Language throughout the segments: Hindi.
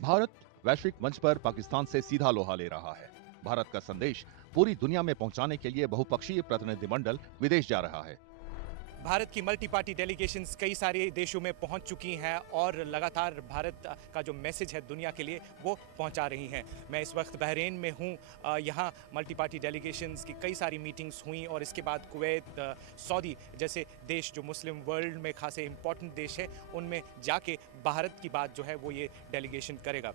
भारत वैश्विक मंच पर पाकिस्तान से सीधा लोहा ले रहा है। भारत का संदेश पूरी दुनिया में पहुंचाने के लिए बहुपक्षीय प्रतिनिधिमंडल विदेश जा रहा है। भारत की मल्टी पार्टी डेलीगेशंस कई सारे देशों में पहुंच चुकी हैं और लगातार भारत का जो मैसेज है दुनिया के लिए वो पहुंचा रही हैं। मैं इस वक्त बहरीन में हूं। यहाँ मल्टी पार्टी डेलीगेशंस की कई सारी मीटिंग्स हुई और इसके बाद कुवैत, सऊदी जैसे देश जो मुस्लिम वर्ल्ड में खासे इंपॉर्टेंट देश है उनमें जाके भारत की बात जो है वो ये डेलीगेशन करेगा।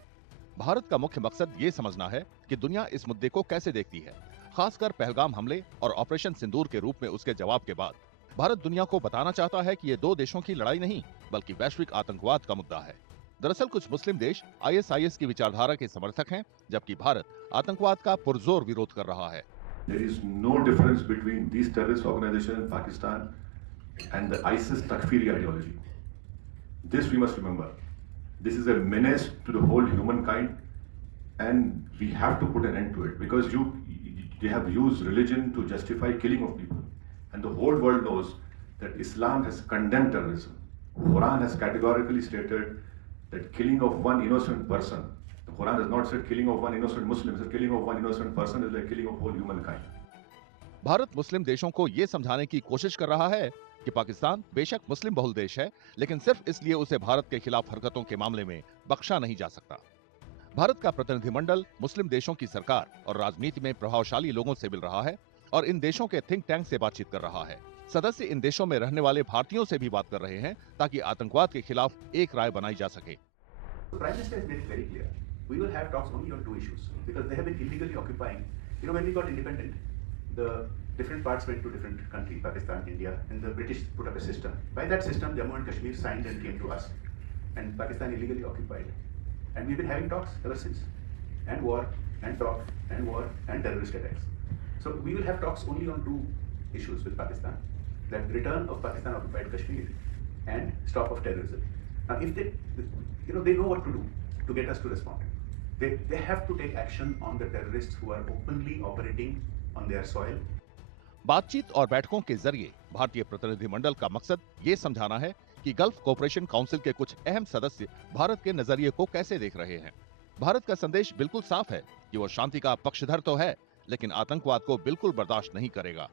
भारत का मुख्य मकसद ये समझना है कि दुनिया इस मुद्दे को कैसे देखती है, खासकर पहलगाम हमले और ऑपरेशन सिंदूर के रूप में उसके जवाब के बाद। भारत दुनिया को बताना चाहता है कि ये दो देशों की लड़ाई नहीं बल्कि वैश्विक आतंकवाद का मुद्दा है। दरअसल कुछ मुस्लिम देश आईएसआईएस की विचारधारा के समर्थक हैं, जबकि भारत आतंकवाद का पुरजोर विरोध कर रहा है। There is no difference between these terrorist organizations in Pakistan and the ISIS Takfiri ideology. This we must remember. This is a menace to the whole humankind, and we have to put an end to it because they have used religion to justify killing of people, and the whole world knows that Islam has condemned terrorism. Quran has categorically stated that killing of one innocent person. The Quran has not said killing of one innocent Muslim. It says killing of one innocent person is like killing of whole humankind. Bharat मुस्लिम देशों को ये समझाने की कोशिश कर रहा है कि पाकिस्तान बेशक मुस्लिम बहुल देश है, लेकिन सिर्फ इसलिए उसे भारत के खिलाफ हरकतों के मामले में बख्शा नहीं जा सकता। भारत का प्रतिनिधिमंडल मुस्लिम देशों की सरकार और राजनीति में प्रभावशाली लोगों से मिल रहा है और इन देशों के थिंक टैंक से बातचीत कर रहा है। सदस्य इन देशों में रहने वाले भारतीयों से भी बात कर रहे हैं ताकि आतंकवाद के खिलाफ एक राय बनाई जा सके। The Prime Minister has made it very clear. We will have talks only on two issues because they have been illegally occupying. You know, when we got independent, the different parts went to different countries, Pakistan, India, and the British put up a system. By that system, Jammu and Kashmir signed and came to us, and Pakistan illegally occupied. And we've been having talks ever since, and war, and talk, and war, and terrorist attacks. So we will have talks only on two issues with Pakistan: that return of Pakistan occupied Kashmir and stop of terrorism. Now, if they, they know what to do to get us to respond. They have to take action on the terrorists who are openly operating on their soil. बातचीत और बैठकों के जरिए भारतीय प्रतिनिधिमंडल का मकसद ये समझाना है कि गल्फ कोऑपरेशन काउंसिल के कुछ अहम सदस्य भारत के नजरिए को कैसे देख रहे हैं। भारत का संदेश बिल्कुल साफ है कि वो शांति का पक्षधर तो है, लेकिन आतंकवाद को बिल्कुल बर्दाश्त नहीं करेगा।